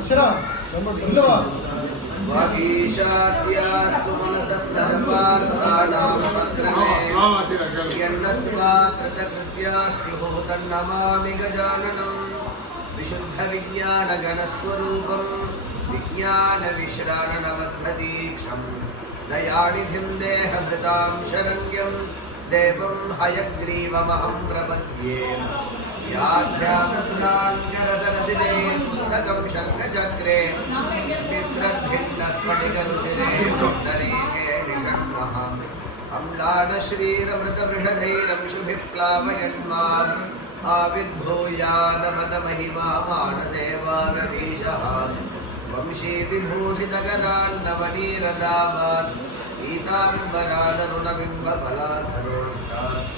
अक्षरा वागीशाद्या सुमनसः सर्वार्थानां पत्रमे यन्नत्वा कृतकृत्या स्युभूतन्नमामि गजाननं विशुद्धविज्ञानगणस्वरूपं विज्ञानविश्राणनवद्धदीक्षं दयानिधिं देहभृतां शरण्यं देवं हयग्रीवमहं प्रपद्ये याध्यामुद्राङ्गरसरसिने पुस्तकं शङ्खचक्रे बिभ्रद्भिन्नस्फटिकरुचिरे पुण्डरीके निषण्णः अम्लानश्रीरमृतवृषधैरंशुभिः प्लावयन्माम् आविर्भूयादमदमहिमा मानसे वागधीशः वंशीविभूषितकरान्नवनीरदावात् पीताम्बरादरुणबिम्बफलाधरोष्टात्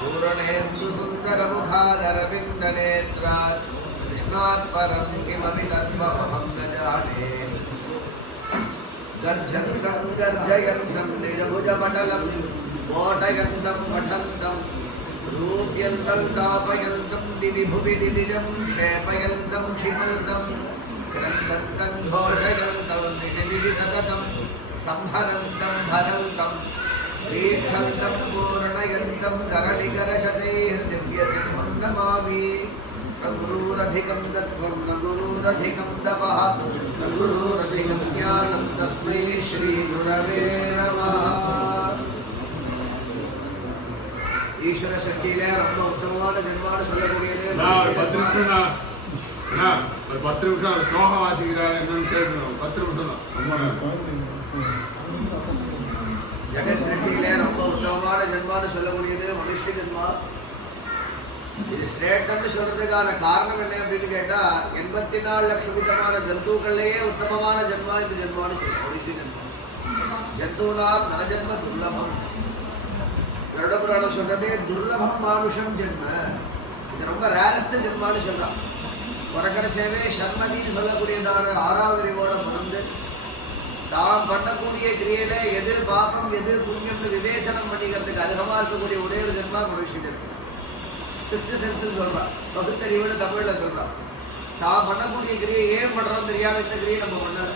पूर्णेन्दुसुन्दरमुखादरविन्दनेत्रात् कृष्णात् परं किमपि तत्त्वमहं न जाने गर्जन्तं गर्जयन्तं निजभुजमण्डलं मोटयन्तं पठन्तं रूप्यन्तं तापयन्तं दिवि भुवि दिदिजं क्षेपयन्तं क्षिपन्तं क्रन्दन्तं घोषयन्तं दिशि सततं संहरन्तं भरन्तं वीक्षन्तं पूर्णयन्तं करणिकरशतैर्दिव्यसिंहं नमामि न गुरुरधिकं तत्त्वं न गुरुरधिकं तपः न गुरुरधिकं ज्ञानं तस्मै श्रीगुरवे नमः. ஈஸ்வர சக்தியிலே ரொம்ப உத்தமமான ஜென்மான்னு சொல்லக்கூடியது ஒரு 10 நிமிஷம் ஸ்லோகம் வாசிக்கிறார் என்னன்னு கேட்கணும். 10 நிமிஷம் தான். ஜெகத் சிருஷ்டியிலே ரொம்ப உத்தமமான ஜென்மான்னு சொல்லக்கூடியது மனுஷ ஜென்மா. இது சிரேஷ்டம்னு சொல்றதுக்கான காரணம் என்ன அப்படின்னு கேட்டா 84 லட்சம் விதமான ஜந்துக்கள்லயே உத்தமமான ஜென்மா இந்த ஜென்மான்னு சொல்லுவோம். மனுஷ ஜென்மா ஜந்தூனாம் நரஜன்ம துர்லபம். கருட புராணம் சொல்றது துர்லபம் மானுஷம் ஜென்ம. இது ரொம்ப ரேரஸ்ட் ஜென்மான்னு சொல்றான். பிறக்கிறச்சேவே சர்மதின்னு சொல்லக்கூடியதான 6வது அறிவோட பிறந்து தாம் பண்ணக்கூடிய கிரியையில எது பாபம் எது புண்ணியம்னு விவேசனம் பண்ணிக்கிறதுக்கு அருகமா இருக்கக்கூடிய ஒரே ஒரு ஜென்மா மனுஷ ஜென்மம். 6th சென்ஸ் சொல்றான். பகுத்தறிவுன்னு தமிழ்ல சொல்றான். தான் பண்ணக்கூடிய கிரியை ஏன் பண்றோம் தெரியாம இந்த கிரியை நம்ம பண்ணல.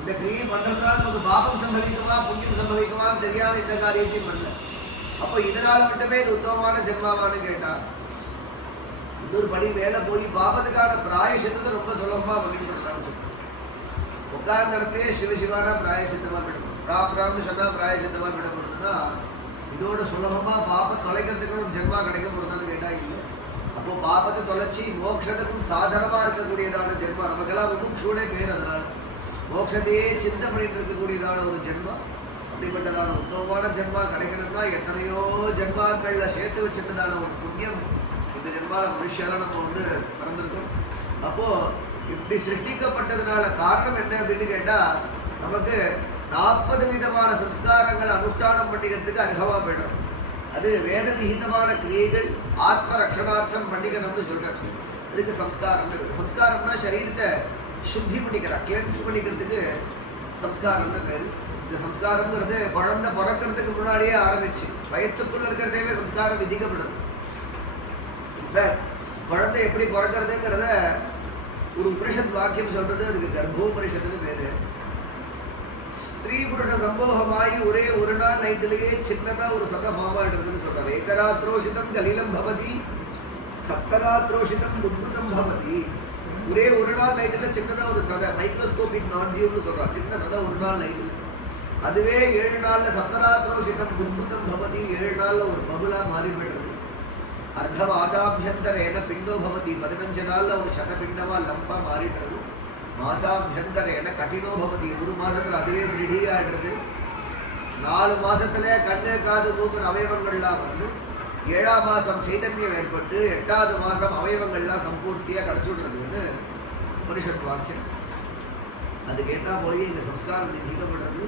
இந்த கிரியை பண்றதுனால நமக்கு பாபம் சம்பவிக்குமா புண்ணியம் சம்பவிக்குமான்னு தெரியாம இந்த காரியத்தையும் பண்ணல. அப்போ இதனால் மட்டுமே இது உத்தமமான ஜென்மாவான்னு கேட்டா இன்னொரு படி மேல போய் பாபத்துக்கான பிராயசித்தத்தை ரொம்ப சுலபமா பண்ணிட்டு சொல்றான்னு சொல்றோம். உட்கார்ந்த இடத்துலயே சிவசிவானா பிராயசித்தமா விடணும். ராம்னு சொன்னா பிராயசித்தமா விட போறதுன்னா இதோட சுலபமா பாப்ப தொலைக்கிறதுக்கு ஒரு ஜென்மா கிடைக்க போறதான்னு கேட்டா இல்லை. அப்போ பாபத்தை தொலைச்சி மோட்சத்துக்கும் சாதனமா இருக்கக்கூடியதான ஜென்மா. நமக்கெல்லாம் முமுட்சுனே பேர். அதனால மோட்சத்தையே சிந்தை பண்ணிட்டு இருக்கக்கூடியதான ஒரு ஜென்மா. அப்படிப்பட்டதான உத்தமமான ஜென்மா கிடைக்கணும்னா எத்தனையோ ஜென்மாக்கள்ல சேர்த்து வச்சுட்டதான ஒரு புண்ணியம் இந்த ஜென்மால மனுஷால நம்ம பிறந்திருக்கோம். அப்போ இப்படி சிருஷ்டிக்கப்பட்டதுனால காரணம் என்ன அப்படின்னு கேட்டா நமக்கு 40 விதமான சம்ஸ்காரங்களை அனுஷ்டானம் பண்ணிக்கிறதுக்கு அருகமா போயிடும். அது வேத விகிதமான கிரியைகள் ஆத்ம ரட்சணார்த்தம் பண்ணிக்கணும்னு சொல்றாங்க. அதுக்கு சம்ஸ்காரம் இருக்கு. சம்ஸ்காரம்னா சரீரத்தை சுத்தி பண்ணிக்கிறா, கிளென்ஸ் பண்ணிக்கிறதுக்கு சம்ஸ்காரம்னு பேரு. இந்த சம்ஸ்காரம்ங்கிறது குழந்தை பிறக்கிறதுக்கு முன்னாடியே ஆரம்பிச்சு வயத்துக்குள்ள இருக்கிறதே சம்ஸ்காரம் விதிக்கப்படுது. குழந்தை எப்படி பிறக்கிறதுங்கிறத ஒரு உபனிஷத் வாக்கியம் சொல்றது. அதுக்கு கர்ப்போபனிஷத்துன்னு பேரு. ஸ்திரீ புருஷ சம்போகமாயி ஒரே ஒரு நாள் நைட்டிலேயே சின்னதா ஒரு சத ஃபார்ம் ஆயிடுறதுன்னு சொல்றாரு. ஏகராத்ரோஷிதம் கலிலம் பவதி சப்தராத்ரோஷிதம் புத்புதம் பவதி. ஒரே ஒரு நாள் நைட்டுல சின்னதா ஒரு சத மைக்ரோஸ்கோபிக் நான்டியூம்னு சொல்றா. சின்ன சத ஒரு நாள் நைட்டுல. அதுவே 7 நாள்ல சப்தராத்ரோஷிதம் புத்புதம் பவதி 7 நாள்ல ஒரு பபுலா மாறி போயிடுறது. அர்த்த மாசாபியந்தரேன பிண்டோ பவதி 15 நாள்ல ஒரு சதபிண்டமா லம்பா மாறிடுறது. மாசாபியந்தரேன கட்டினோ பவதி 1 மாசத்துல அதுவே திருடி ஆயிடுறது. 4 மாசத்துல கண்ணு காது மூக்கு அவயவங்கள்லாம் வந்து 7ஆம் மாசம் சைதன்யம் ஏற்பட்டு 8வது மாசம் அவயவங்கள்லாம் சம்பூர்த்தியா கிடைச்சுடுறதுன்னு உபனிஷத் வாக்கியம். அதுக்கேற்றா போய் இந்த சம்ஸ்காரம் விதிக்கப்படுறது.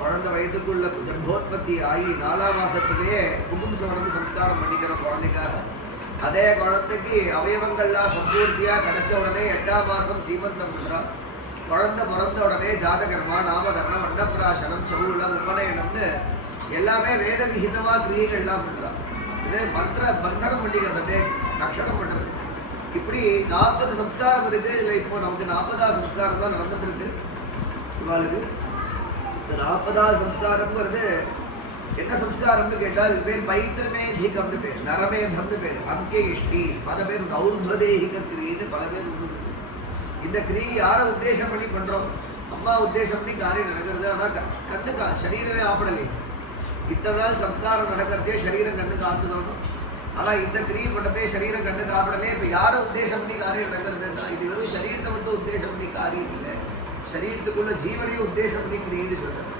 குழந்தை வயதுக்குள்ள கர்ப்போத்பத்தி ஆகி 4ஆம் மாசத்திலேயே புகும்சவனம் சம்ஸ்காரம் பண்ணிக்கிறோம் குழந்தைக்காக. அதே குழந்தைக்கு அவயவங்கள்லாம் சம்பூர்த்தியா கிடைச்ச உடனே 8ஆம் மாசம் சீமந்தம் பண்றான். குழந்தை பிறந்த உடனே ஜாதகர்மா, நாமகரணம், அன்னப்பிராசனம், சௌலம், உபநயனம்னு எல்லாமே வேத விகிதமா கிரியைகள் எல்லாம் பண்றான். இது பந்தனம் பண்ணிக்கிறது, அப்படியே ரட்சணம் பண்றது. இப்படி 40 சம்ஸ்காரம் இருக்கு. இதுல இப்போ நமக்கு 40ஆவது சம்ஸ்காரம் தான் நடந்துட்டு இருக்கு இவாளுக்கு. இந்த 40ஆவது சம்ஸ்காரம்ங்கிறது என்ன சம்ஸ்காரம்னு கேட்டால் இது பேர் பைத்திரமேதிகம்னு பேர், நரமேதம்னு பேர், அங்கே இஷ்டி, பல பேர் ஔர்த்வதேகிக கிரின்னு பல பேர் உண்டு. இந்த கிரியை யாரை உத்தேசம் பண்ணி பண்றோம்? அம்மா உத்தேசம் பண்ணி காரியம் நடக்கிறது. ஆனால் கண்ணுக்கா சரீரமே ஆப்படலையே. இத்தனை நாள் சம்ஸ்காரம் நடக்கிறதே சரீரம் கண்ணுக்கு ஆட்டுதோணும். ஆனால் இந்த கிரியை பண்ணதே சரீரம் கண்ணுக்கு ஆப்படலே. இப்போ யாரை உத்தேசம் பண்ணி காரியம் நடக்கிறதுன்னா இது வெறும் சரீரத்தை மட்டும் உத்தேசம் பண்ணி காரியம் இல்லை, சரீரத்துக்குள்ள ஜீவனையும் உத்தேசம் பண்ணி கிரியைன்னு சொல்றாரு.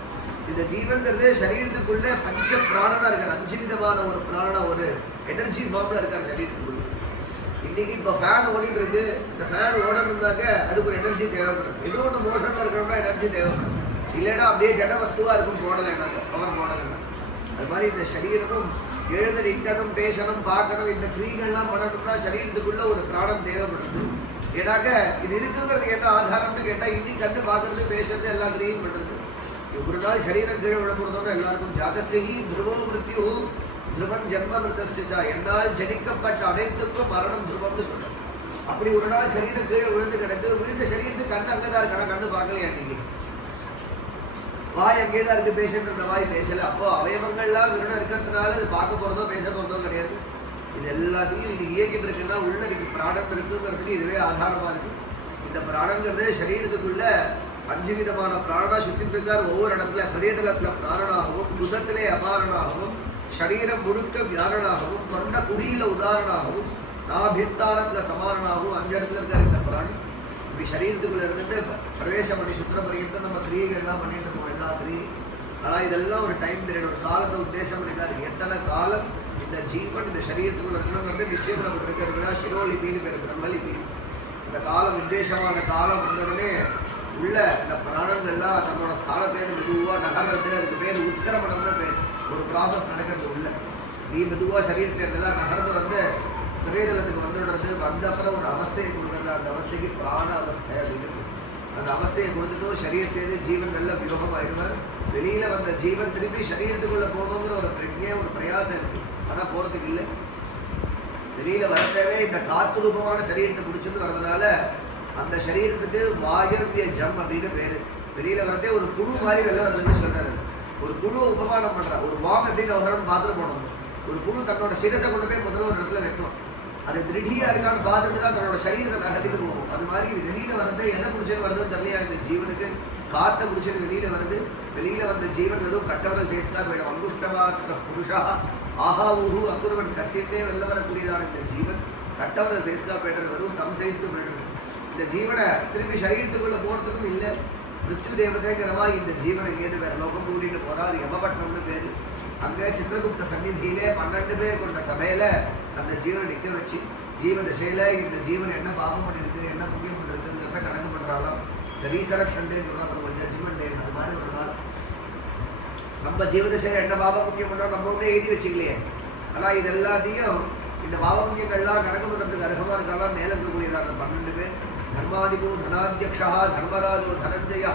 இந்த ஜீவன்கிறது சரீரத்துக்குள்ள பஞ்ச பிராணனா இருக்கார். 5 விதமான ஒரு பிராணனா, ஒரு எனர்ஜி ஃபார்ம்ல இருக்கார் சரீரத்துக்குள்ள. இன்னைக்கு இப்போ ஃபேன் ஓடிட்டு இருக்கு. இந்த ஃபேன் ஓடணும்னாக்க அதுக்கு ஒரு எனர்ஜி தேவைப்படும். ஏதோ ஒன்று மோஷன்ல இருக்கணும்னா எனர்ஜி தேவைப்படும். இல்லைன்னா அப்படியே ஜட வஸ்துவா இருக்கும், போடலைனாக்க பவர் போடலைன்னா. அது மாதிரி இந்த சரீரமும் எழுத நிற்கணும், பேசணும், பார்க்கணும், இந்த கிரியைகள்லாம் பண்ணணும்னா சரீரத்துக்குள்ள ஒரு பிராணம் தேவைப்படுது. ஏன்னாக்க இது இருக்குங்கிறது என்ன ஆதாரம்னு கேட்டால் இன்னைக்கு கண்டு பார்க்கறது, பேசுறது, எல்லா கிரியும் பண்ணுறது. ஒரு நாள் சரீரம் கீழே விட போகிறதோட எல்லாருக்கும் ஜாதசகி துருவோ மிருத்யு துருவன் ஜென்ம மிருதஸ்யா, என்னால் ஜனிக்கப்பட்ட அனைத்துக்கும் மரணம் துருவம்னு சொல்றாங்க. அப்படி ஒரு நாள் சரீரம் கீழே விழுந்து கிடக்கு. விழுந்த சரீரத்துக்கு கண்ணு அங்கதான் இருக்கான, கண்ணு பார்க்கலையா? இன்னைக்கு வாய் அங்கேதான் இருக்கு, பேசுன்ற வாய் பேசல. அப்போ அவயவங்கள்லாம் விருடம் இருக்கிறதுனால அது பார்க்க போறதோ பேச போறதோ கிடையாது. இது எல்லாத்தையும் இன்னைக்கு இயக்கிட்டு இருக்குன்னா உள்ள இன்னைக்கு பிராணம் இருக்குங்கிறதுக்கு இதுவே ஆதாரமா இருக்கு. இந்த பிராணங்கிறது சரீரத்துக்குள்ள 5 விதமான பிராணா சுத்திட்டு இருக்கார். ஒவ்வொரு இடத்துல ஹிருதயதலத்துல பிராணனாகவும், புதத்திலே அபாரனாகவும், சரீரம் முழுக்க வியாரனாகவும், தொண்ட குழியில உதாரணாகவும், நாபிஸ்தானத்துல சமானனாகவும் 5 இடத்துல இருக்கார் இந்த பிராணி. இப்படி சரீரத்துக்குள்ள இருந்துட்டு பிரவேசம் பண்ணி சுத்திர பரியந்தம் நம்ம கிரியைகள் எல்லாம் பண்ணிட்டு இருக்கோம், எல்லா கிரியை. ஆனா இதெல்லாம் ஒரு டைம் பீரியட், ஒரு காலத்தை உத்தேசம் பண்ணிதான் இருக்கு. எத்தனை காலம் இந்த ஜீவன் இந்த சரீரத்துக்குள்ள இருக்கணுங்கிறது நிச்சயம் நமக்கு இருக்கிறதுனா சிரோலிபின்னு பேர், பிரம்மலிபி. இந்த காலம் உத்தேசமான காலம் வந்தவுடனே உள்ள இந்த பிராணங்கள்லாம் நம்மளோட ஸ்தானத்திலேருந்து மெதுவாக நகர்றது. அதுக்கு பேர் உத்கிரமணம்னு பேர். ஒரு ப்ராசஸ் நடக்கிறது உள்ள. நீ மெதுவாக சரீரத்தில் எல்லாம் நகர்ந்து வந்து ஹிருதயதலத்துக்கு வந்துடுறது. வந்த அப்புறம் ஒரு அவஸ்தையை கொடுக்குறது. அந்த அவஸ்தைக்கு பிராண அவஸ்தை அப்படின்னு. அந்த அவஸ்தையை கொடுத்துட்டும் சரீரத்திலேருந்து ஜீவன் நல்ல வியோகம் ஆயிடுவார். வெளியில வந்த ஜீவன் திருப்பி சரீரத்துக்குள்ள போகணுங்கிற ஒரு பிரஜை, ஒரு பிரயாசம் இருக்கு. ஆனால் போறதுக்கு இல்லை. வெளியில வரத்தவே இந்த காத்து ரூபமான சரீரத்தை பிடிச்சிட்டு வர்றதுனால அந்த சரீரத்துக்கு வாயவிய ஜம் அப்படின்னு பேரு. வெளியில வரதே ஒரு புழு மாதிரி வெளில வருதுன்னு சொல்றாரு. ஒரு புழுவை உபமானம் பண்றா. ஒரு வாம் அப்படின்னு அவசரம் பார்த்துட்டு போனோம். ஒரு புழு தன்னோட சிரசை கொண்டு போய் முதல்ல ஒரு இடத்துல வைக்கும். அது திருடியா இருக்கான்னு பார்த்துட்டு தான் தன்னோட சரீரத்தை நகர்த்திட்டு போகும். அது மாதிரி வெளியில வரது எதை பிடிச்சிட்டு வருதுன்னு தெரியலையா இந்த ஜீவனுக்கு? காற்றை பிடிச்சிட்டு வெளியில வருது. வெளியில வந்த ஜீவன் வெறும் கட்டவரை சேஸ்கா போயிடும். அங்குஷ்டமாத்திர புருஷா ஆஹா ஊஹு அக்குருவன் கத்திட்டே வெளில வரக்கூடியதான இந்த ஜீவன் கட்டவரை சேஸ்கா போயிடுறது, வெறும் தம் சைஸ்க்கு போயிடுறது. இந்த ஜீவனை திரும்பி சரீரத்துக்குள்ள போறதுக்கும் இல்லை. மிருத்யு தேவதைங்கிறவா இந்த ஜீவனை கேட்டு வேற லோகம் கூட்டிட்டு போறா. அது யமபட்டணம்னு பேரு. அங்கே சித்திரகுப்த சந்நிதியிலே 12 பேர் கொண்ட சபையில அந்த ஜீவனை நிற்க வச்சு ஜீவ திசையில இந்த ஜீவன் என்ன பாபம் பண்ணிருக்கு, என்ன புண்ணியம் பண்ணிருக்குங்கிறத கணக்கு பண்றாளாம். இந்த ரீசரக்ஷன் டே சொல்றா, ஜட்ஜ்மெண்ட் டே. அது மாதிரி ஒரு நாள் நம்ம ஜீவதிசையில என்ன பாப புண்ணியம் பண்ணோம் நம்ம வந்து எழுதி வச்சுக்கலையே. ஆனா இது எல்லாத்தையும் இந்த பாப புண்ணியங்கள்லாம் கணக்கு பண்றதுக்கு அருகமா இருக்கலாம். மேல இருக்கக்கூடியதான 12 பேர். தர்மாதிபோ தனாத்தியக்ஷா, தர்மராஜோ தனஞ்சயா,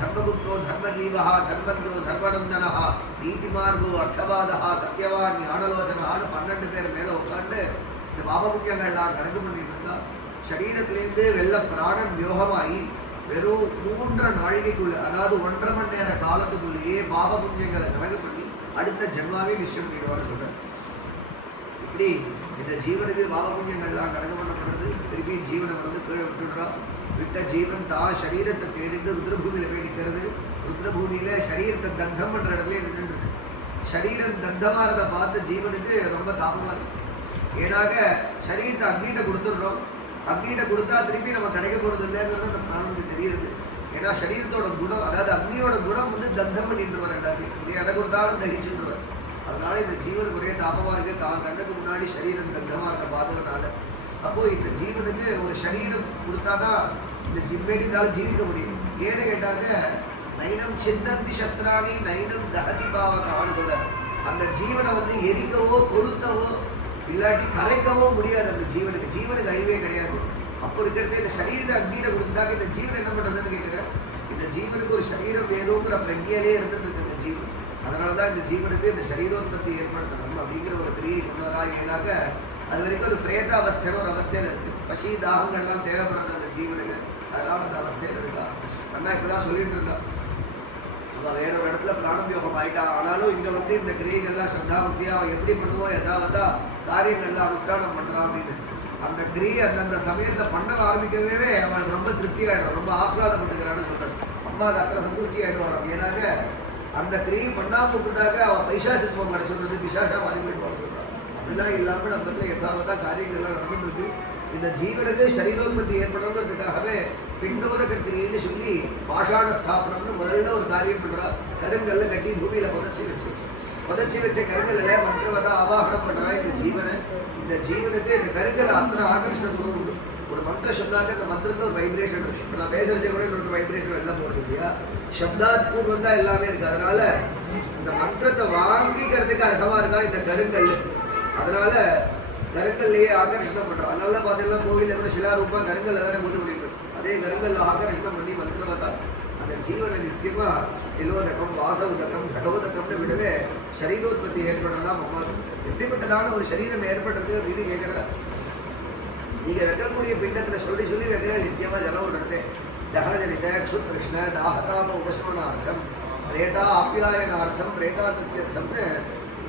தர்மகுப்தோ தர்மஜீவா, தர்மந்தோ தர்மநந்தனா, நீதிமார்கோ அர்த்தவாதா, சத்யவான் ஞானலோச்சனான்னு 12 பேர் மேல உட்காந்து இந்த பாப புண்ணியங்கள்லாம் கணக்கு பண்ணிட்டு இருந்தா சரீரத்திலேருந்து வெள்ள பிராணன் யோகமாகி வெறும் 3 நாழிகைக்குள்ள, அதாவது 1.5 மணி நேர காலத்துக்குள்ளேயே பாப புண்ணியங்களை கணக்கு பண்ணி அடுத்த ஜென்மாவே நிச்சயம் பண்ணிடுவான்னு சொல்றேன். இப்படி இந்த ஜீவனுக்கு பாப புண்ணியங்கள்லாம் கணக்கு பண்ணப்படுறது. திருப்பி ஜீவனை வந்து கீழே விட்டுடுறா. விட்ட ஜீவன் தான் சரீரத்தை தேடிட்டு ருத்ரபூமியில போய் நிற்கிறது. ருத்ரபூமியில சரீரத்தை தக்தம் பண்ற இடத்துல நின்று இருக்கு. சரீரம் தக்தமானதை பார்த்து ஜீவனுக்கு ரொம்ப தாபமா இருக்கு. ஏன்னாக சரீரத்தை அக்னிகிட்ட கொடுத்துடுறோம். அக்னிகிட்ட கொடுத்தா திருப்பி நம்ம கிடைக்க போறது இல்லைங்கிறது அந்த பிராணனுக்கு தெரியுது. ஏன்னா சரீரத்தோட குணம், அதாவது அக்னியோட குணம் வந்து தக்தம் பண்ணிட்டு வர எல்லாத்தையும் எதை கொடுத்தாலும் தகிச்சுட்டுருவார். அதனால இந்த ஜீவனுக்கு ஒரே தாபமா இருக்கு. தான் கண்ணுக்கு முன்னாடி சரீரம் தக்தமா இருக்க பார்த்ததுனால அப்போ இந்த ஜீவனுக்கு ஒரு சரீரம் கொடுத்தாதான் இந்த ஜிம்மேடினாலும் ஜீவிக்க முடியும். ஏன்னு கேட்டாக்க நைனம் சிந்தந்தி சஸ்திராணி நைனம் தகதி பாவகான்னு சொல்ற. அந்த ஜீவனை வந்து எரிக்கவோ கொளுத்தவோ இல்லாட்டி கரைக்கவோ முடியாது. அந்த ஜீவனுக்கு அழிவே கிடையாது. அப்போ இருக்கிறது இந்த சரீரத்தை அக்னியில கொடுத்தாக்க இந்த ஜீவன் என்ன பண்றதுன்னு கேட்குறேன். இந்த ஜீவனுக்கு ஒரு சரீரம் வேணுங்கிற பிரஜையிலே இருந்துட்டு இந்த ஜீவன். அதனாலதான் இந்த ஜீவனுக்கு இந்த சரீரோத்பத்தி ஏற்படுத்தணும் அப்படிங்கிற ஒரு கிரியை கொண்டதா. ஏன்னாக்க அது வரைக்கும் அது பிரேத அவஸ்தையான ஒரு அவஸ்தையில இருக்கு. பசி தாகங்கள்லாம் தேவைப்படுறது அந்த ஜீவனுக்கு. அதனால அந்த அவஸ்தையில இருக்கா. அண்ணா இப்பதான் சொல்லிட்டு இருந்தா அவன் வேற ஒரு இடத்துல பிராணபியோகம் ஆயிட்டா. ஆனாலும் இங்க வந்து இந்த கிரியைகள்லாம் ஸ்ரத்தா பக்தியா அவன் எப்படி பண்ணுவோம் யதாவதா காரியங்கள்லாம் அனுஷ்டானம் பண்றான் அப்படின்னு. அந்த கிரியை அந்தந்த சமயத்துல பண்ண ஆரம்பிக்கவே அவனுக்கு ரொம்ப திருப்தி ஆயிடும், ரொம்ப ஆஹ்லாதப்பட்டுக்கிறான்னு சொல்றான். அம்மா அது அத்தனை சந்தோஷ்டி ஆயிடுவான். ஏன்னாக்க அந்த கிரியை பண்ணாம விட்டுட்டாக்க அவன் பைசாசித்துவம் கிடைச்சுடுறது, பிசாசா மாறி போயிடுவான்னு சொல்றான். அப்படிலாம் இல்லாம நம்ம இடத்துல யதாவதா காரியங்கள்லாம் நடந்துருக்கு. இந்த ஜீவனுக்கு சரீரோத்பத்தி ஏற்படுறதுக்காகவே பிண்டோதக கிரியைன்னு சொல்லி பாஷாண ஸ்தாபனம்னு முதல்ல ஒரு காரியம் பண்றா. கருங்கல்ல கட்டி பூமியில புதைச்சி வச்ச கருங்கல்ல மந்திரவதா ஆவாகனம் பண்றா இந்த ஜீவனை. இந்த ஜீவனுக்கு இந்த கருங்கல் அத்தனை ஆகர்ஷணம் உண்டு. ஒரு மந்திரம் சொன்னாக்க இந்த மந்திரத்துல ஒரு வைப்ரேஷன் இருக்கு. இப்போ நான் பேசுறச்சே கூட ஒரு வைப்ரேஷன் எல்லாம் போடுறது இல்லையா. சப்தாத் பூர்வம் தான் எல்லாமே இருக்கு. அதனால இந்த மந்திரத்தை வாங்கிக்கிறதுக்கு அர்த்தமா இருக்கா இந்த கருங்கல். அதனால கருங்கல்லையே ஆகர்ஷணம் பண்றோம். அதனால பார்த்தீங்கன்னா கோவில கூட சிலாரூபா கருங்கல் தானே போது முடியும். அதே கருங்கல்ல ஆகர்ஷணம் பண்ணி மந்திரவதா அந்த ஜீவனை நித்தியமா திலோதகம் வாசவுதகம் கடோதகம்னு விடவே சரீரோத்பத்தி ஏற்படுறதா அம்மா. எப்படிப்பட்டதான ஒரு சரீரம் ஏற்படுறது அப்படின்னு கேட்கறா. நீங்க வைக்கக்கூடிய பிண்டத்துல சொல்லி வைக்கிற நித்தியமா ஜலம் விடுறது. தகனஜனித க்ஷுத் கிருஷ்ண தாகதாப உபசமனார்த்தம் பிரேதா ஆப்யாயனார்த்தம் பிரேதா திருப்தியர்த்தம்னு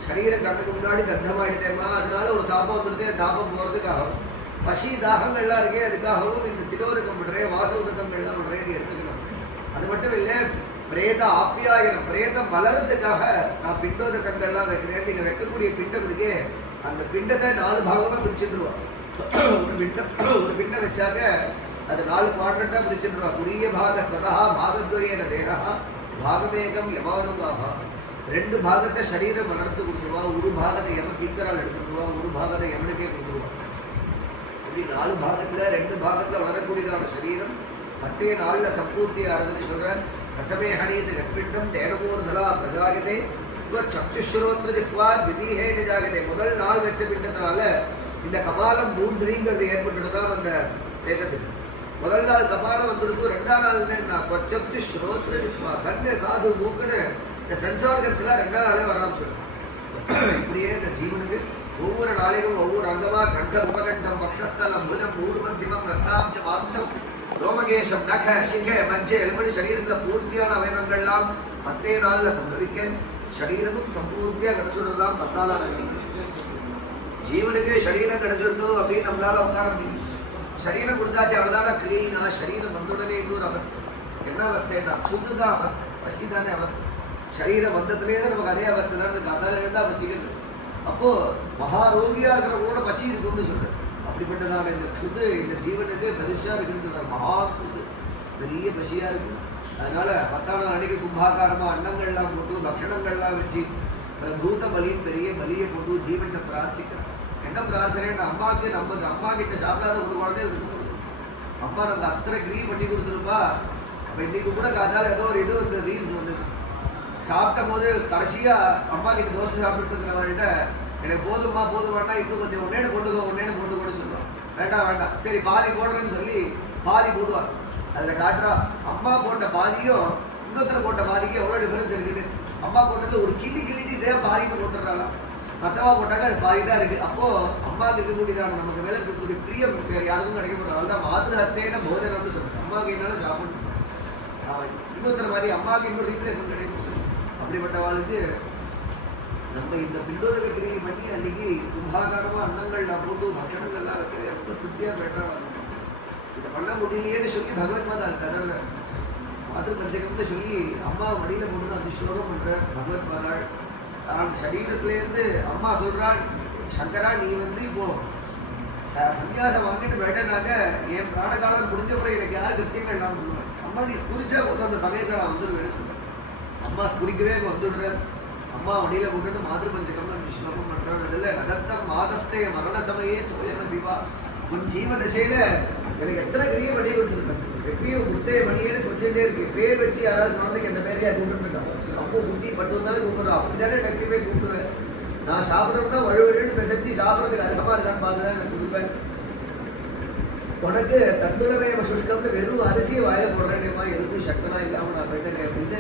சரீர கண்ணுக்கு முன்னாடி தத்தமாயிடுதேம்மா. அதனால ஒரு தாபம் வந்துருது. தாபம் போறதுக்காகவும் பசி தாகங்கள்லாம் இருக்கே அதுக்காகவும் இந்த திலோதகம் விடுறேன் வாசவுதகங்கள்லாம் விடுறேன்னு எடுத்துக்கணும். அது மட்டும் இல்லை, பிரேத ஆப்யாயனம் பிரேதம் வளர்றதுக்காக நான் பிண்டோதகங்கள்லாம் வைக்கிறேன். நீங்க வைக்கக்கூடிய பிண்டம் இருக்கே அந்த பிண்டத்தை 4 பாகமா பிரிச்சுட்டுருவோம். ஒரு பிண்டம் வச்சாக்க அது 4 குவாட்ரண்டா பிரிச்சுட்டுருவா. குரிய பாக கதா பாகத்வயேன தேகா பாகமேகம் யமானுகாக. 2 பாகத்தை சரீரம் வளர்த்து கொடுத்துருவா. ஒரு பாகத்தை யம கிங்கரால் எடுத்துருவா. ஒரு பாகத்தை யமனுக்கே கொடுத்துருவா. இப்படி 4 பாகத்துல 2 பாகத்துல வளரக்கூடியதான சரீரம் 10 நாள்ல சம்பூர்த்தி ஆறதுன்னு சொல்ற. ரசமே ஹனீது கற்பிண்டம் தேனமூர்தலா பிரஜாகதே சக்ஷுஸ்ரோத்ர ஜிஹ்வா விதிஹே நிஜாகதே. முதல் நாள் வச்ச பிண்டத்தினால இந்த கபாலம் மூன்றிங்கிறது ஏற்பட்டுதான் அந்த வேதத்துக்கு. முதல் நாள் கபாலம் வந்துடுது. 2ஆம் நாள் நான் கொச்சப்தி ஸ்ரோத்ர ஜிஹ்வா கண்ணு காது மூக்குன்னு இந்த சென்சார்கன்ஸ்லாம் 2ஆம் நாளே வர ஆரம்பிச்சிடும். இப்படியே இந்த ஜீவனுக்கு ஒவ்வொரு நாளைக்கும் ஒவ்வொரு அங்கமா கண்டம் உபகண்டம் வக்ஷஸ்தலம் புஜம் ஊர்மந்திமம் ரத்தாம்ச மாம்சம் ரோமகேசம் நக சிங்க மஞ்சள் எலும்படி சரீரத்துல பூர்த்தியான அவயவங்கள்லாம் 10 நாள்ல சம்பவிக்க சரீரமும் சம்பூர்த்தியா கிடைச்சுடுறதுதான் 10ஆம் நாள். ஜீவனுக்கு சரீரம் கிடைச்சிருந்தோம் அப்படின்னு நம்மளால உட்கார முடியும். சரீரம் கொடுத்தாச்சு அவ்வளவுதான கிரீனா. சரீரம் வந்தவுடனே இன்னொரு அவஸ்தை. என்ன அவஸ்தைன்னா சுத்துதான் அவஸ்தை, பசிதானே அவஸ்தை. சரீரம் வந்ததுலேயே நமக்கு அதே அவஸ்தை தான் இருக்கு. அதால இருந்தா பசிக்கிறது. அப்போ மகாரோகியா இருக்கிறவங்களோட பசி இருக்குன்னு சொல்றேன். அப்படிப்பட்டதான இந்த சுது இந்த ஜீவனுக்கு பரிசா இருக்குன்னு சொல்றாரு. மகா சுது பெரிய பசியா இருக்கு. அதனால 10ஆம் நாள் அன்னைக்கு கும்பாகாரமா அன்னங்கள்லாம் போட்டு பக்ஷணங்கள்லாம் வச்சு பிரபூத பலியும் பெரிய பலியை போட்டு ஜீவனை பிரார்த்திக்கிறோம். என்ன பிரார்த்தனை? அம்மாவுக்கு நமக்கு அம்மா கிட்ட சாப்பிடாத ஒரு குழந்தை இருக்கு. அம்மா நம்ம அத்தனை கிரி பண்ணி கொடுத்துருப்பா. அப்ப இன்னைக்கு கூட அதால ஏதோ ஒரு இது வந்து ரீல்ஸ் வந்து சாப்பிட்ட போது கடைசியா அம்மா கிட்ட தோசை சாப்பிட்டு இருக்கிறவங்கள்ட்ட எனக்கு போதுமா போதுமாட்டா இன்னும் கொஞ்சம் ஒன்னேன்னு போட்டுக்கோன்னு சொல்லுவான். வேண்டாம் சரி பாதி போடுறேன்னு சொல்லி பாதி போடுவான். அதில் காட்டுறா அம்மா போட்ட பாதியும் இன்னொருத்தர் போட்ட பாதிக்கும் எவ்வளோ டிஃபரன்ஸ் இருக்குன்னு. அம்மா போட்டது ஒரு கிள்ளிட்டு இதே பாதிக்கு போட்டுடுறாளாம். மற்றவா போட்டாக்க அது பாதி தான் இருக்கு. அப்போ அம்மாவுக்கு இருக்கக்கூடியதான நமக்கு மேலே இருக்கக்கூடிய பிரியம் வேறு யாருக்கும் கிடைக்க போடுறாங்க. அதுதான் மாத்திர ஹஸ்தேன போதனம்னு சொல்றேன். அம்மாவுக்கு என்னாலும் சாப்பிடணும். இன்னொருத்தர் மாதிரி அம்மாவுக்கு இன்னொரு ரீப்ளேஸ்மெண்ட் கிடைக்கும். அப்படிப்பட்டவாளுக்கு நம்ம இந்த பிண்டோதக கிரியை பண்ணி அன்னைக்கு கும்பாகாரமா அன்னங்கள்லாம் போட்டு பக்ஷணங்கள்லாம் வைக்கிற ரொம்ப திருப்தியா பெட்டரா இதை பண்ண முடியலையேன்னு சொல்லி பகவத் மாதா கதற மாதர் பஞ்சகம்னு சொல்லி அம்மா மடியில கொண்டு அந்த ஸ்லோகம் பண்ற பகவத் மாதாள். தான் சரீரத்திலேருந்து அம்மா சொல்றாள், சங்கரா நீ வந்து இப்போ சன்னியாசம் வாங்கிட்டு வேட்டனாக்க என் பிராணகாலம் முடிஞ்ச பிறகு எனக்கு யாரு கிருத்தியங்கள் எல்லாம் பண்ணுவேன். அம்மா நீ ஸ்புரிச்சா போதும் அந்த சமயத்தில் நான் வந்துடுவேன்னு சொல்றேன். அம்மா ஸ்புரிக்கவே வந்துடுற. அம்மா வண்டியில போட்டு மாதர் பஞ்சகம்னு ஸ்லோகம் பண்றான். அதில் நதத்தம் மாதஸ்தே மரண சமயே தோயம் விவா. உன் ஜீவ தசையில எனக்கு எத்தனை கிரியை பண்ணி கொடுத்துருப்பேன். எப்பயும் முத்தைய மணியேன்னு கொஞ்சிட்டே இருக்கு. பேர் வச்சு யாராவது குழந்தைக்கு அந்த பேரையா கூப்பிட்டுருக்காங்க. அப்போ குட்டி பட்டு வந்தாலும் கூப்பிடுறோம். அப்படித்தானே எனக்கு போய் கூப்பிடுவேன். நான் சாப்பிட்றோம்னா வழுவழுன்னு பிசைஞ்சு சாப்பிட்றதுக்கு அதிகமாக இருக்கான்னு பார்த்து தான் எனக்கு கொடுப்பேன். உனக்கு தந்துளவே சுஷ்கம்னு வெறும் அரிசியை வாயில போடுறேன்மா, எதுக்கும் சக்தனா இல்லாமல் நான் போயிட்டேன் அப்படின்னு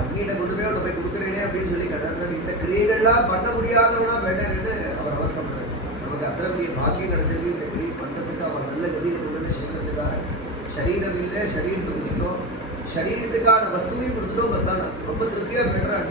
அங்கீட்ட கொண்டு போய் அவனை போய் கொடுக்குறேனே அப்படின்னு சொல்லி கதறாரு. இந்த கிரியைகள்லாம் பண்ண முடியாதவனா வேண்டேன்னு அவர் அவஸ்தை பண்ணார். நமக்கு அத்தனை பெரிய பாக்கியம் கிடைச்சது இந்த கிரியை பண்ணுறதுக்கு, அவர் நல்ல கதியை கொண்டு செய்யறதுக்காக. சரீரம் இல்லை, சரீரத்தை கொடுத்துட்டோம், சரீரத்துக்கான வஸ்துவையும் கொடுத்துட்டோம். பார்த்தானா ரொம்ப திருப்தியாக போய்ட்றான்.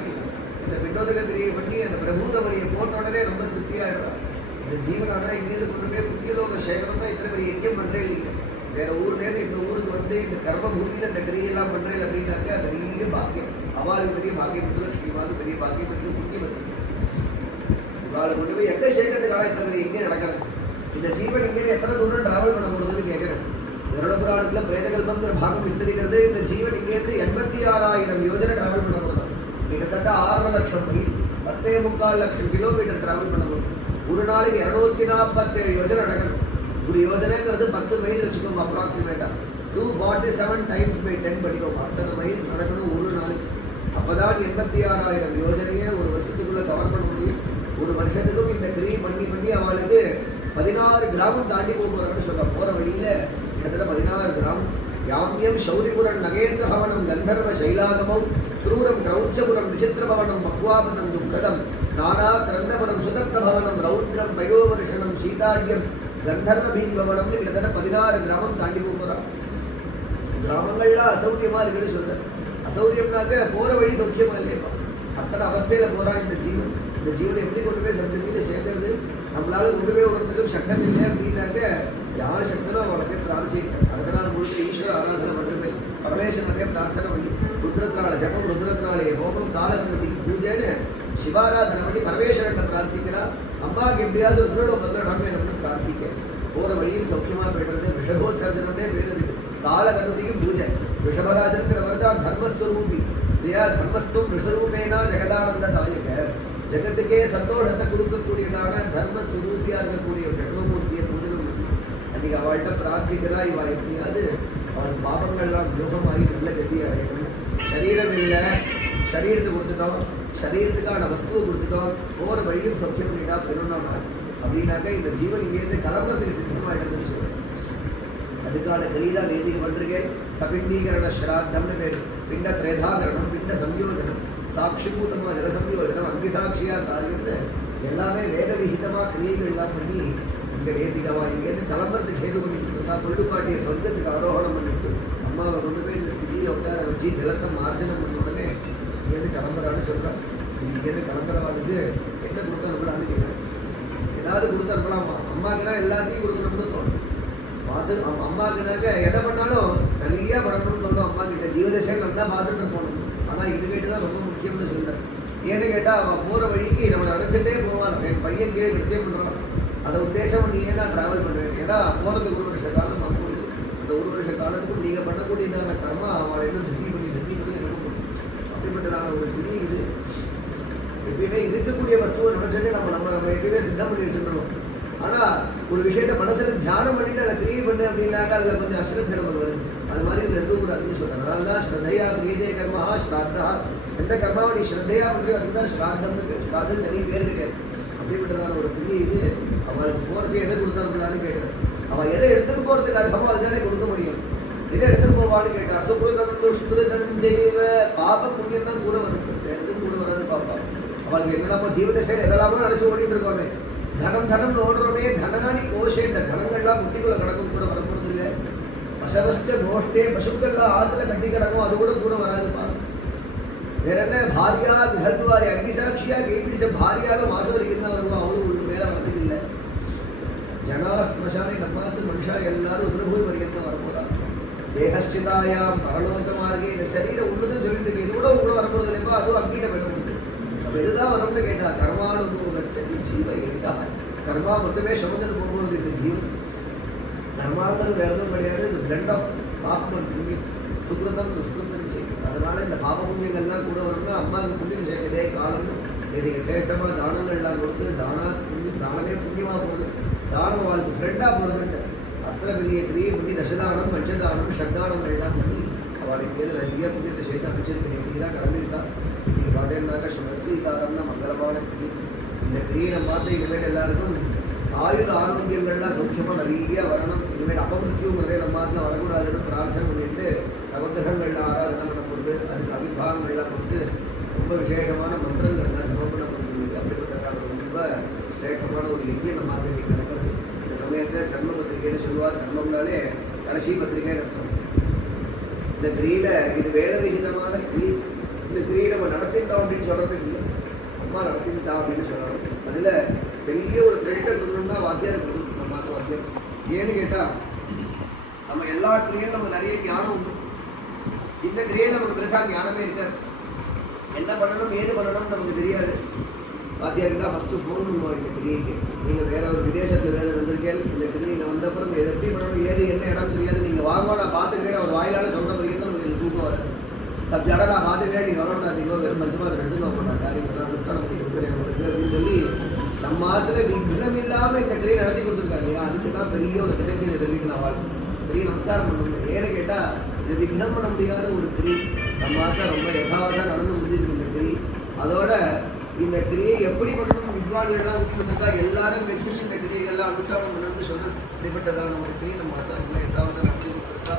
இந்த பிண்டோதக கிரியை பண்ணி அந்த பிரபூத வழியை போட்ட உடனே ரொம்ப திருப்தியாகிடுறான். இந்த ஜீவனானா இங்கேருந்து கொண்டு போய் புண்ணியலோக சேகரம் தான் இத்தனை பெரிய எங்கேயும் பண்ணுறே இல்லைங்க. வேற ஊர்லேருந்து இந்த ஊருக்கு வந்து இந்த கர்ம பூமியில் இந்த கிரியெல்லாம் பண்ணுறேன் அப்படின்னாக்க பெரிய பாக்கியம். அவளுக்கு பெரிய பாக்கியம், முத்துலட்சுமிவாது பெரிய பாக்கியம் இருக்கு, புண்ணியம் இருக்கு. இவாளை கொண்டு போய் எங்கே சேர்க்கறதுக்கான இத்தனை பெரிய எங்கே நடக்கிறது? இந்த ஜீவன் இங்கே எத்தனை தூரம் டிராவல் பண்ண போகிறதுன்னு கேட்குறேன். கருட புராணத்தில் பிரேதங்கள் பந்திர பாகம் விஸ்தரிக்கிறது. இந்த ஜீவன் இங்கேருந்து 86,000 யோஜனை டிராவல் பண்ண போகிறோம். கிட்டத்தட்ட 6 லட்சம் மைல், 10.25 லட்சம் கிலோமீட்டர் டிராவல் பண்ண போகிறோம். ஒரு நாளைக்கு 247 யோஜனை நடக்கணும். ஒரு யோஜனைங்கிறது 10 மைல் வச்சுக்கோங்க அப்ராக்சிமேட்டா. 247 டைம்ஸ் பை 10 படிக்கோங்க. அத்தனை மைல்ஸ் நடக்கணும் ஒரு நாளைக்கு. அப்போதான் 86,000 யோஜனையை ஒரு வருஷத்துக்குள்ளே கவர் பண்ண முடியும். ஒரு வருஷத்துக்கும் இந்த கிரியை பண்ணி பண்ணி அவளுக்கு 16 கிராமம் தாண்டி போகிறான்னு சொல்ல. போகிற வழியில் கிட்டத்தட்ட 16 கிராமம். யாமியம் சௌரிபுரம் நகேந்திர பவனம் கந்தர்வ சைலாகமம் क्रूरम क्रौच्चपुरम विचित्रभवनम मह्वापनं दुःखदम नाना क्रंदपुरम सुदत्त भवनम रौद्रम पयोवर्षणम शीताढ्यम गंधर्व बीज भवनम கிட்டத்தட்ட 16 கிராமம் தாண்டி போறோம். கிராமங்கள்லாம் அசௌக்கியமா இருக்குன்னு சொல்றேன். அசௌக்கியம்னாக்க போற வழி சௌக்கியமா இல்லையப்பா. அத்தனை அவஸ்தையில போறான் இந்த ஜீவன். இந்த ஜீவனை எப்படி கொண்டு போய் சந்ததியில சேர்க்கறது? நம்மளால கொண்டு போய் விடுறதுக்கும் சக்தம் இல்லை அப்படின்னாக்க யார் சக்தனோ அவளை போய் பிரார்த்திக்கிறேன். அடுத்த நாள் முழுக்க ஈஸ்வர ஆராதனை பண்ணுறேன், பரமேஸ்வரனே பிரார்த்தனை பண்ணி, ருத்ரத்தினால ஜபம், ருத்ரத்தினாலே ஹோமம், காலகணபதிக்கு பூஜைன்னு சிவாராதனை பண்ணி பரமேஸ்வரனை பிரார்த்திக்கிறா. அம்மாவுக்கு எப்படியாவது ருத்ரலோகத்தில் நம்ம என்ன பிரார்த்திக்க. போகிற வழியில் சௌக்கியமாக போய்டுறது. ரிஷபோத்சர்ஜனே பேர் அதுக்கு. காலகணபதிக்கு பூஜை. ரிஷபராஜனுங்கிறவர் தான் தர்மஸ்வரூபி இல்லையா? தர்மஸ்துவம் ரிஷரூபேனா ஜெகதானந்த தாயக. ஜெகத்துக்கே சந்தோஷத்தை கொடுக்கக்கூடியதான தர்மஸ்வரூபியாக இருக்கக்கூடிய பிரம்மமூர்த்தியை பூஜனை பண்ணி அன்றைக்கி அவள்கிட்ட பிரார்த்திக்கிறா. இவள் எப்படியாவது அவளுக்கு பாபங்கள்லாம் யோகமாகி நல்ல கதி அடையணும். சரீரம் இல்லை, சரீரத்தை கொடுத்துட்டோம், சரீரத்துக்கான வஸ்துவை கொடுத்துட்டோம், போகிற வழியும் சௌக்கியம் பண்ணிட்டா பெருநாள் அப்படின்னாக்க இந்த ஜீவன் இங்கேருந்து கிளம்புறதுக்கு சித்தமாகிட்டதுன்னு சொல்கிறேன். அதுக்கான கரீதா நேதிக்கு பண்ணிருக்கேன். சபிண்டீகரண ஸ்ராத்தம்னு பேர். பிண்ட திரேதாகரணம், பிண்ட சம்யோஜனம், சாட்சிபூதமாக ஜலசம்யோஜனம், அங்கிசாட்சியா காரியம்னு எல்லாமே வேத விகிதமாக கிரியைகள்லாம் பண்ணி இங்கே நேதிகவா இங்கேருந்து கிளம்புறதுக்கு ஹேது பண்ணிட்டு இருக்கா. தொழுப்பாட்டிய சொர்க்கத்துக்கு ஆரோகணம் பண்ணிட்டு அம்மாவை கொண்டு போய் இந்த ஸ்திதியில் உட்கார வச்சு ஜலத்தை மார்ஜனம் பண்ண உடனே இங்கேருந்து கிளம்புறான்னு சொல்கிறான். இங்கேருந்து கிளம்புறவாளுக்கு என்ன கொடுத்தா நம்மளான்னு கேட்குறேன். ஏதாவது கொடுத்தா அம்மாக்குனா எல்லாத்தையும் கொடுக்கணும்னு தோணும். அது அம்மாக்குனாக்க எதை பண்ணாலும் நிறைய பண்ணணும்னு தோணும். அம்மா கிட்ட ஜீவதசைகள் நல்லா பார்த்துட்டு போகணும். ஆனால் இதுவேட்டு தான் ரொம்ப முக்கியம்னு சொல்கிறேன். ஏன்னு கேட்டால் அவன் போகிற வழிக்கு நம்மளை அடைச்சிட்டே போவான். என் பையன் கீழே நிறுத்தே பண்ணுறான். அதை உத்தேசம் பண்ணி நான் ட்ராவல் பண்ணுவேன். ஏன்னா போகிறதுக்கு 1 வருஷ காலம் ஆகுது. அந்த 1 வருஷ காலத்துக்கும் நீங்கள் பண்ணக்கூடியதான கர்மா அவளை இன்னும் திருப்பி பண்ணி என்ன பண்ணும். அப்படிப்பட்டதான ஒரு துணி இது. எப்பயுமே இருக்கக்கூடிய வஸ்துவை நினைச்சிட்டு நம்ம எப்பயுமே சித்தம் பண்ணி வச்சுருக்கணும். ஆனால் ஒரு விஷயத்த மனசில் தியானம் பண்ணிட்டு அதை கிரியை பண்ணு அப்படின்னாக்கா அதில் கொஞ்சம் அசிரத்தை நமக்கு வருது. அது மாதிரி இதில் இருக்கக்கூடாதுன்னு சொல்கிறேன். அதனால தான் ஸ்ரத்தையா கீதே கர்மா ஸ்ராத்தா. எந்த கர்மாவை நீ ஸ்ரத்தையா பண்ணுறியோ அதுக்கு தான் ஸ்ராத்தம்னு பேர். ஸ்ராத்தம் தனி பேர் கிடையாது. அப்படிப்பட்டதான ஒரு கிரியை இது. அவளுக்கு போகிறச்சு எதை கொடுத்தாங்களான்னு கேட்குறேன். அவள் எதை எடுத்துன்னு போகிறதுக்கு அர்த்தமோ அதுதானே கொடுக்க முடியும். எதை எடுத்துன்னு போவான்னு கேட்டா சுக்ருதம் துஷ்கிருதம் ஜெய்வ. பாப்ப புண்ணியம் தான் கூட வரும், வேறு எதுவும் கூட வராது. பாப்பா அவளுக்கு என்னடாமோ ஜீவதசையில் எதெல்லாமோ நினச்சி ஓடிட்டு இருக்கோமே. தனம் தனம்னு ஓடுறோமே. தனகாணி கோஷே, இந்த தனங்கள்லாம் முட்டிக்குள்ள கிடக்கும், கூட வரப்போறது இல்லை. பசவஸ்ட கோஷ்டே, பசுக்கள்லாம் ஆற்றுல கட்டி கிடக்கும், அது கூட வராதுப்பா. வேற என்ன பாரியா விஹத்வாரி அக்னிசாட்சியா கைப்பிடிச்ச பாரியாலும் மாசம் வரைக்கும் தான் வருவா. அவளும் ஒன்று மேலே வரதுக்கு இல்லை. ஜனா ஸ்மசானி நம்மாத்து மனுஷா எல்லாரும் உதிரபூமி வரைக்கும் தான் வரப்போறா. தேகஸ்சிதாயாம் பரலோக மார்கே. இந்த சரீரம் ஒன்றுதான் சொல்லிட்டு இருக்கு. இது கூட வரப்போறது இல்லைப்பா. அதுவும் அங்கிட்ட விட முடியும். அப்போ இதுதான் வரும்னு கேட்டா கர்மானுகோகச்சதி ஜீவ ஏதா. கர்மா மட்டுமே சுமந்துட்டு போகும்போது இந்த ஜீவன். கர்மாங்கிறது வேற எதுவும் கிடையாது. இது பிளண்ட் ஆஃப் பாப்பம் புண்ணியம். சுக்ரதம் துஷ்கிருதம் செய்யும். அதனால இந்த பாப புண்ணியங்கள்லாம் கூட வரும்னா அம்மாவுக்கு புண்ணியம் சேர்க்கதே காலம்னு இதுக்கு சேட்டமாக தானங்கள்லாம் கொடுத்து தானாத் புண்ணியம் தானமே புண்ணியமாக போகுது, தானம் அவளுக்கு ஃப்ரெண்டாக போகிறதுன்ட்டு அத்தனை பெரிய கிரியை பண்ணி தசதானம் பஞ்சதானம் ஷட்தானம் எல்லாம் பண்ணி அவளுக்கு பேர் நிறைய புண்ணியத்தை சேர்த்து அமைச்சிருக்கு. நீங்களாக கிளம்பியிருக்கா. நீங்கள் பார்த்தீங்கன்னாக்கா சுமஸ்ரீகாரம்னா மங்களமான கிரி. இந்த கிரியை நம்ம பார்த்து இனிமேல் எல்லாருக்கும் ஆயுள் ஆரோக்கியங்கள்லாம் சௌக்கியமாக நிறைய வரணும். இனிமேல் அபமிருத்தியுங்கிறதே நம்ம மாதத்தில் வரக்கூடாதுன்னு பிரார்த்தனை பண்ணிட்டு நவகிரகங்களில் ஆராதனை பண்ண போகுது. அதுக்கு அபிபாகங்கள்லாம் கொடுத்து ரொம்ப விசேஷமான மந்திரங்கள்லாம் சமர்ப்பணம் பண்ணிருக்கு. அப்படிப்பட்டதான ரொம்ப சிரேஷ்டமான ஒரு யஜ்யம் நம்ம மாதிரி நடக்கிறது. இந்த சமயத்தில் சர்ம பத்திரிகைன்னு சொல்லுவார். சர்மம்னாலே கடைசி பத்திரிகைன்னு அர்த்தம். இந்த கிரியில் இது வேத விகிதமான கிரி. இந்த கிரியை நம்ம நடத்திட்டோம் அப்படின்னு சொல்கிறதுக்கு இல்லை, அம்மா நடத்திட்டா அப்படின்னு சொல்லணும். அதில் பெரிய ஒரு கிரெடிட்டை கொடுக்கணும்னா வாத்தியாரை கொடுக்கணும். நம்ம மாற்ற வாத்தியம் ஏன்னு கேட்டால் நம்ம எல்லா கிரியும் நம்ம நிறைய ஞானம் உண்டு. இந்த கிரியை நமக்கு பெருசாக ஞானமே இருக்காது. என்ன பண்ணணும் ஏது பண்ணணும்னு நமக்கு தெரியாது. வாத்தியாருக்கு தான் ஃபஸ்ட்டு ஃபோன் பண்ணுவோம் இந்த கிரியைக்கு. நீங்கள் வேற ஒரு விதேசத்தில் வேலை இருந்திருக்கேன், இந்த கிரியில் வந்த அப்புறம் இது எப்படி பண்ணணும் ஏது என்ன இடம் தெரியாது. நீங்கள் வாங்க நான் பார்த்துக்கிறேன் அவர் வாயிலால் சொல்கிற வரைக்கும் தான் உங்களுக்கு தூக்கம் வராது. சப்ஜெக்டாக நான் பார்த்துக்கிறேன் நீங்கள் வரமாட்டாதீங்களோ வெறும் பஞ்சமாக அதை எடுத்துன்னு போட்டேன் காரியங்கள்லாம் நுட்டம் பண்ணி கொடுக்குறேன் உங்களுக்கு அப்படின்னு சொல்லி நம்ம மாதத்துல விக்னம் இல்லாமல் இந்த கிரியை நடத்தி கொடுத்துருக்காங்க இல்லையா. அதுக்கு தான் பெரிய ஒரு கிட்டத்தட்ட தெரிவிக்கணும். வாழ்க்கை பெரிய நமஸ்காரம் பண்ண முடியும். ஏன்னு கேட்டால் இது விக்னம் பண்ண முடியாத ஒரு கிரி. நம்ம மாதம் ரொம்ப யசாவதாக நடந்து முடிஞ்சிருக்கு இந்த கிரி. அதோட இந்த கிரியை எப்படி பண்ணணும் வித்வான்கள்லாம் ஊட்டிருக்கா. எல்லாரும் வச்சுட்டு இந்த கிரியைகள்லாம் அனுஷ்டானம் பண்ணணும்னு சொல்கிறேன். அப்படிப்பட்டதான ஒரு கிரியை நம்ம மாதம் ரொம்ப யசாவதாக நடத்தி கொடுத்துருக்கா.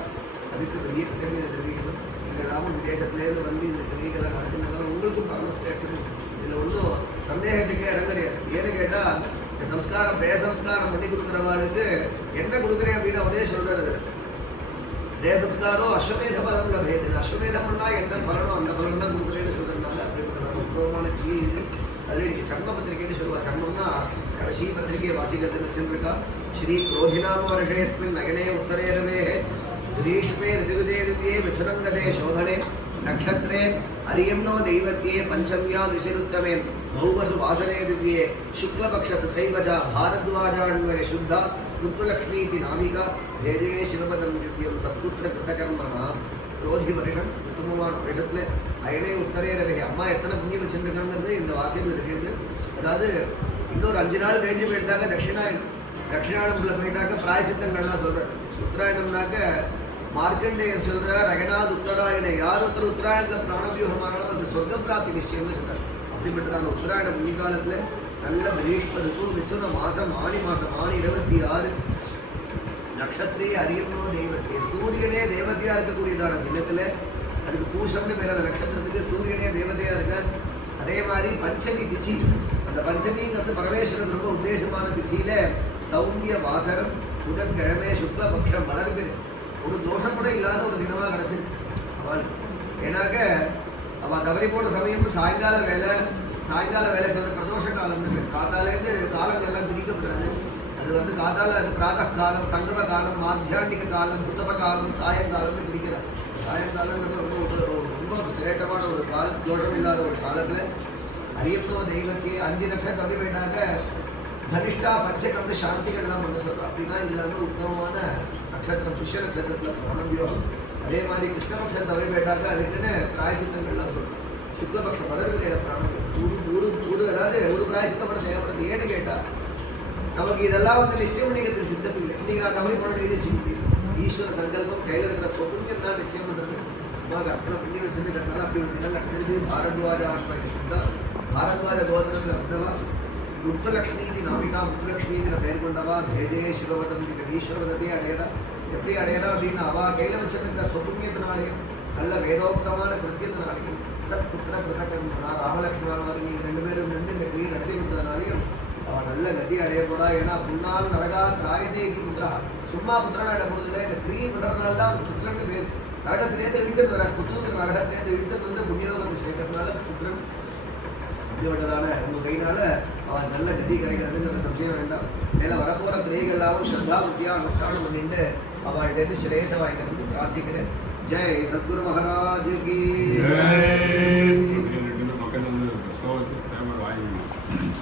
அதுக்கு பெரிய கிட்டத்தட்ட தெரிவிக்கணும். நீங்கள் விதேசத்துலேருந்து வந்து இந்த கிரியைகளை நடத்தினாலும் உங்களுக்கும் பரமசிரேஷ்டம். இதில் ஒன்றும் சந்தேகத்துக்கே இடம் கிடையாது. ஏன்னு கேட்டால் இந்த சம்ஸ்காரம் பிரேசம்ஸ்காரம் பண்ணி கொடுக்குறவாளுக்கு என்ன கொடுக்குறேன் அப்படின்னு அவரே சொல்கிறது. பிரேசம்ஸ்காரம் அஸ்வமேத பலம் லபேது. அஸ்வமேதம்னா என்ன பலனோ அந்த பலன் தான் கொடுக்குறேன்னு சொல்கிறதுனால அப்படிப்பட்டதான உத்தமமான கிரியை இது. அதில் இன்னைக்கு சர்ம பத்திரிகைன்னு சொல்லுவா. சர்மம்னா கடைசி பத்திரிகையை வாசிக்கிறதுன்னு வச்சுருக்கா. ஸ்ரீ குரோதினாம வருஷேஸ்மின் நகனே உத்தரேரவே கிரீஷ்மே ரிதுகுதே மிதுனங்கதே சோபனே நக்ஷத்ரே அரியம்னோ தெய்வத்தியே பஞ்சம்யா திசிருத்தமே பௌவசு வாசனே திவ்யே சுக்லபக்ஷ சைவஜா பாரத்வாஜான்வய சுத்தா முத்துலக்ஷ்மீதி நாமிகா ஜெய சிவபதம் திவ்யம் சத்புத்திர கிருதகர்மனா. குரோதி வருஷம் உத்தமமான வருஷத்துல அயனே உத்தரேரவே. அம்மா எத்தனை புண்ணியம் வச்சுருக்காங்கிறது இந்த வாக்கியத்தில் தெரியுது. அதாவது இன்னொரு 5 நாள் கழிஞ்சு போயிட்டாக்க தட்சிணாயனத்துல போயிட்டாக்க பிராயசித்தங்கள்லாம் சொல்கிறேன். உத்தராயணம்னாக்க மார்க்கண்டேயர் சொல்கிறார் ரகநாத் உத்தராயணை. யார் ஒருத்தர் உத்தராயணத்தில் பிராணவியூகமானாலும் அது சொர்க்க பிராப்தி நிச்சயம்னு சொல்கிறார். அப்படிப்பட்டதான உத்தராயண புண்ணிய காலத்தில் நல்ல பரீஷ்ம ரித்து மிதுன மாதம் ஆணி 26 நட்சத்திரே அரியம்னோ தெய்வத்தியே. சூரியனே தேவதையாக இருக்கக்கூடியதான தினத்தில் அதுக்கு பூஷம்னு பேர். அந்த நட்சத்திரத்துக்கு சூரியனே தேவதையாக இருக்கார். அதே மாதிரி பஞ்சமி திச்சி. அந்த பஞ்சமிங்கிறது பரமேஸ்வரன் ரொம்ப உத்தேசமான திச்சியில சௌமிய வாசகம் புதன்கிழமை சுக்லபக்ஷம் வளர்ப்பு ஒரு தோஷம் கூட இல்லாத ஒரு தினமாக கிடச்சிருக்கு அவளுக்கு. ஏன்னாக்க அவள் தவறி போன சமயம் சாயங்கால வேலை பிரதோஷ காலம்னு பேர். காத்தாலேருந்து காலங்கள்லாம் பிரிக்கப்படுறது. அது காத்தால அது பிராத காலம், சங்கம காலம், மாத்தியாண்டிக காலம், புத்தப காலம், சாயங்காலம்னு பிடிக்கிறார். சாயங்காலங்கிறது ரொம்ப சிரேட்டமான ஒரு காலம், தோஷம் இல்லாத ஒரு காலத்தில் அரியப்போ தெய்வத்தையே 5 லட்சம் தவறி போயிட்டாக்க தனிஷ்டா பச்சைக்கம்னு சாந்திகள்லாம் பண்ண சொல்கிறோம். அப்படிலாம் இல்லாமல் உத்தமமான நட்சத்திரம் புஷ்ய நட்சத்திரத்தில் பிராணவியோகம். அதே மாதிரி கிருஷ்ணபக்ஷம் தவறி போயிட்டாக்க அதுக்குன்னு பிராயசித்தங்கள்லாம் சொல்கிறோம். சுக்லபக்ஷம் வளர்வு பிராணம் அதாவது ஒரு பிராயசித்தம் பண்ண செய்யப்படுறது. ஏன்னு கேட்டால் நமக்கு இதெல்லாம் நிச்சயம் பண்ணிக்கிறது சித்தம் இல்லை. இன்னைக்கு நான் தவறி பண்ண வேண்டியது சிந்தி ஈஸ்வர சங்கல்பம் கையில் இருக்கிற சொப்புண்ணியம் தான் நிச்சயம் பண்ணுறது. அம்மாவுக்கு அத்தனை புண்ணியம் வச்சுருக்கிறதுனால அப்படி ஒரு தினம் கிடச்சிருக்கு. பாரத்வாஜ ஆத்மாய சுத்தா பாரத்வாஜ கோத்திரத்தில் வந்தவா முத்துலக்ஷ்மீதி நாமிகா. முத்துலக்ஷ்மீதின பெயர் கொண்டவா ஜெய சிவவதம் ஈஸ்வரவதத்தையே அடையறா. எப்படி அடையறா அப்படின்னா அவா கையில் வச்சிருக்க சொப்புண்ணியத்தினாலேயும் நல்ல வேதோக்தமான கிருத்தியத்தினாலேயும் சத்புத்திர கிருதகர்மனா ராமலட்சுமணன் நீங்கள் 2 பேரும் நின்று இந்த கிரியை நடத்தி கொடுத்ததுனாலையும் அவன் நல்ல கதி அடையப்படா. ஏன்னா புண்ணால் நரகா திராயதேகி புத்திரா. சும்மா புத்திரன் அடைய போறதில்லை. இந்த கிரியை பண்ணுறதுனால தான் அவன் புத்திரன் பேர். நரகத்திலேருந்து இழுத்துட்டு வர புத்திரத்துக்கு நரகத்திலேருந்து இழுத்துட்டு வந்து புண்ணியலோகத்தை சேர்க்கறதுனால புத்திரன் இப்படிப்பட்டதான உங்கள் கையினால அவன் நல்ல கதி கிடைக்கிறதுங்கிற சம்சயம் வேண்டாம். மேலே வரப்போகிற கிரியைகள்லாம் ஸ்ரத்தா வித்தியா அனுஷ்டானம் பண்ணிட்டு அவள்கிட்ட சிரேச வாங்கிக்கணும் பிரார்த்திக்கிறேன். ஜெய் சத்குரு மகாராஜ் கி.